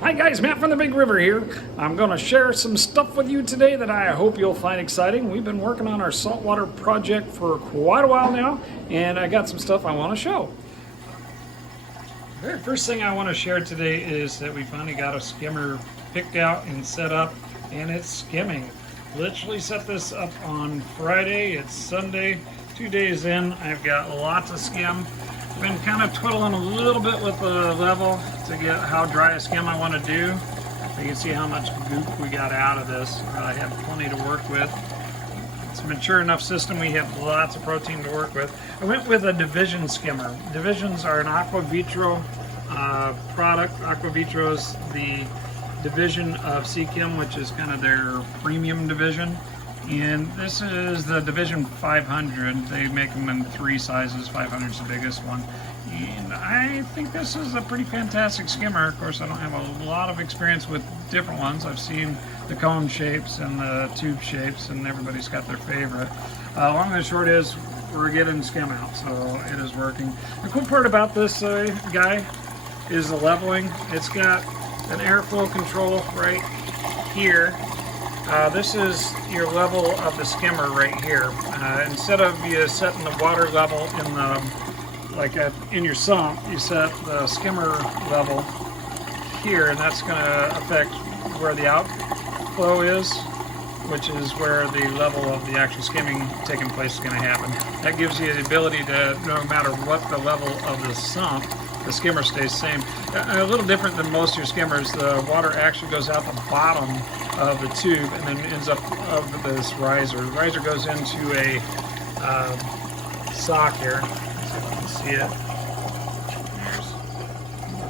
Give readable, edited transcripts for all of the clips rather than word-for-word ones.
Hi guys, Matt from the Big River here. I'm going to share some stuff with you today that I hope you'll find exciting. We've been working on our saltwater project for quite a while now, and I got some stuff I want to show. The very first thing I want to share today is that we finally got a skimmer picked out and set up, and it's skimming. Literally set this up on Friday, it's Sunday, 2 days in. I've got lots of skim. Been kind of twiddling a little bit with the level to get how dry a skim I want to do. You can see how much goop we got out of this. I have plenty to work with. It's a mature enough system. We have lots of protein to work with. I went with a Division Skimmer. Divisions are an Aqua Vitro product. Aqua Vitro is the division of Seachem, which is kind of their premium division. And this is the Division 500. They make them in 3 sizes. 500 is the biggest one. And I think this is a pretty fantastic skimmer. Of course, I don't have a lot of experience with different ones. I've seen the cone shapes and the tube shapes, and everybody's got their favorite. Long and short is we're getting skim out, so it is working. The cool part about this guy is the leveling. It's got an airflow control right here. This is your level of the skimmer right here. Instead of you setting the water level in the in your sump, you set the skimmer level here, and that's going to affect where the outflow is, which is where the level of the actual skimming taking place is going to happen. That gives you the ability to, no matter what the level of the sump, the skimmer stays the same. A little different than most of your skimmers, the water actually goes out the bottom of the tube and then ends up of this riser. The riser goes into a sock here. So you can see it.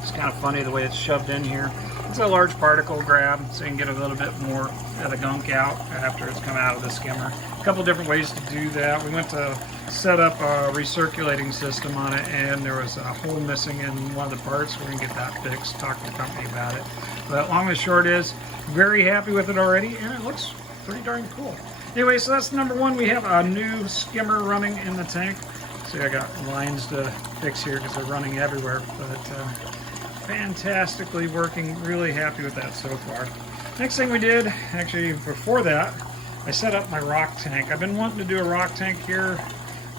It's kind of funny the way it's shoved in here. It's a large particle grab, so you can get a little bit more of the gunk out after it's come out of the skimmer. A couple different ways to do that. We went to set up a recirculating system on it, and there was a hole missing in one of the parts. We're going to get that fixed, talk to the company about it. But long and short is, very happy with it already, and it looks pretty darn cool. Anyway, so that's number one. We have a new skimmer running in the tank. See, I got lines to fix here because they're running everywhere, but fantastically working. Really happy with that so far. Next thing we did, actually before that, I set up my rock tank. I've been wanting to do a rock tank here.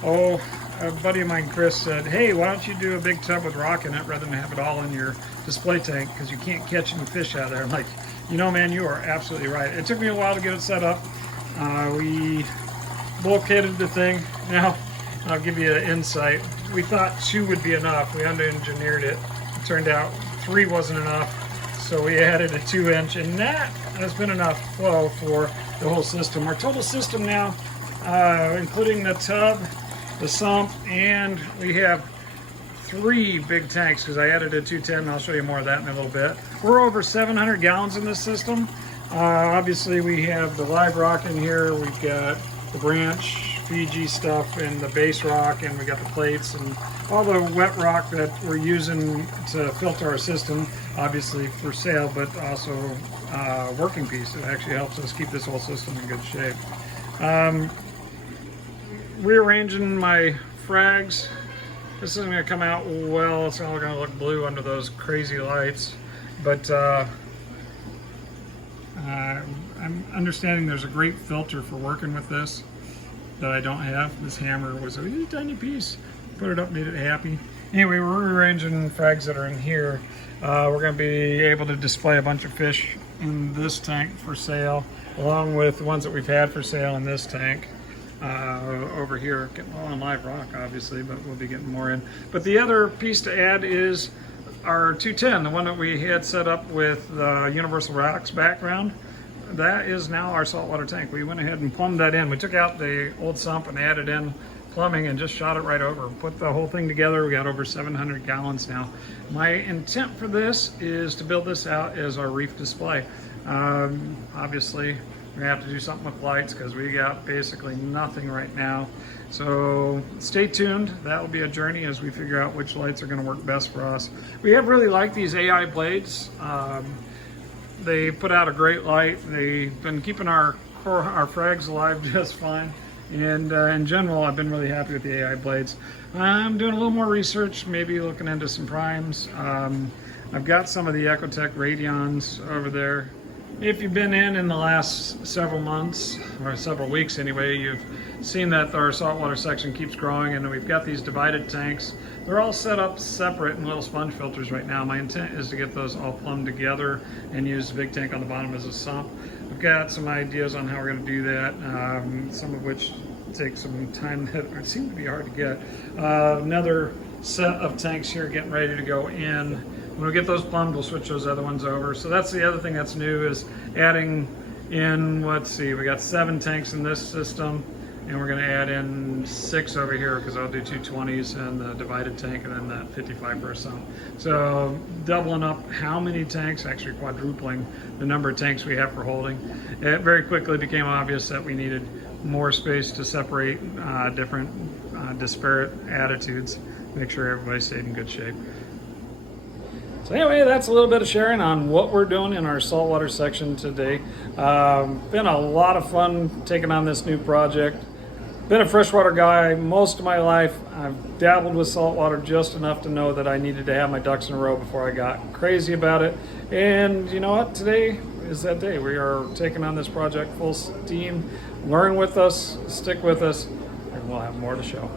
Oh, a buddy of mine, Chris, said, hey, why don't you do a big tub with rock in it rather than have it all in your display tank because you can't catch any fish out of there. I'm like, you know, man, you are absolutely right. It took me a while to get it set up. We bulkheaded the thing. Now, I'll give you an insight. We thought 2 would be enough. We under-engineered it. It turned out 3 wasn't enough, so we added a 2-inch, and that has been enough flow for the whole system. Our total system now, including the tub, the sump, and we have 3 big tanks because I added a 210, and I'll show you more of that in a little bit. We're over 700 gallons in this system. Obviously, we have the live rock in here. We've got the branch Fiji stuff and the base rock, and we got the plates and all the wet rock that we're using to filter our system, obviously for sale, but also a working piece. It actually helps us keep this whole system in good shape. Rearranging my frags. This isn't going to come out well. It's all going to look blue under those crazy lights, but I'm understanding there's a great filter for working with this that I don't have. This hammer was a tiny piece. Put it up, made it happy. Anyway, we're rearranging frags that are in here. We're going to be able to display a bunch of fish in this tank for sale, along with the ones that we've had for sale in this tank. Over here, getting all on live rock, obviously, but we'll be getting more in. But the other piece to add is our 210, the one that we had set up with the Universal Rocks background. That is now our saltwater tank. We went ahead and plumbed that in. We took out the old sump and added in plumbing and just shot it right over. Put the whole thing together. We got over 700 gallons now. My intent for this is to build this out as our reef display. Obviously, we have to do something with lights because we got basically nothing right now. So stay tuned. That will be a journey as we figure out which lights are going to work best for us. We have really liked these AI blades. They put out a great light. They've been keeping our frags alive just fine. And in general, I've been really happy with the AI blades. I'm doing a little more research, maybe looking into some primes. I've got some of the Ecotech Radions over there. If you've been in the last several months, or several weeks anyway, you've seen that our saltwater section keeps growing, and we've got these divided tanks. They're all set up separate in little sponge filters right now. My intent is to get those all plumbed together and use the big tank on the bottom as a sump. I've got some ideas on how we're going to do that, some of which take some time that seem to be hard to get. Another set of tanks here getting ready to go in. When we get those plumbed, we'll switch those other ones over. So that's the other thing that's new, is adding in, let's see, we got 7 tanks in this system, and we're going to add in 6 over here because I'll do 220s and the divided tank and then that 55 per sump. So doubling up how many tanks, actually quadrupling the number of tanks we have for holding. It very quickly became obvious that we needed more space to separate different disparate attitudes, make sure everybody stayed in good shape. So anyway, that's a little bit of sharing on what we're doing in our saltwater section today. Been a lot of fun taking on this new project. Been a freshwater guy most of my life. I've dabbled with saltwater just enough to know that I needed to have my ducks in a row before I got crazy about it. And you know what? Today is that day. We are taking on this project full steam. Learn with us, stick with us, and we'll have more to show.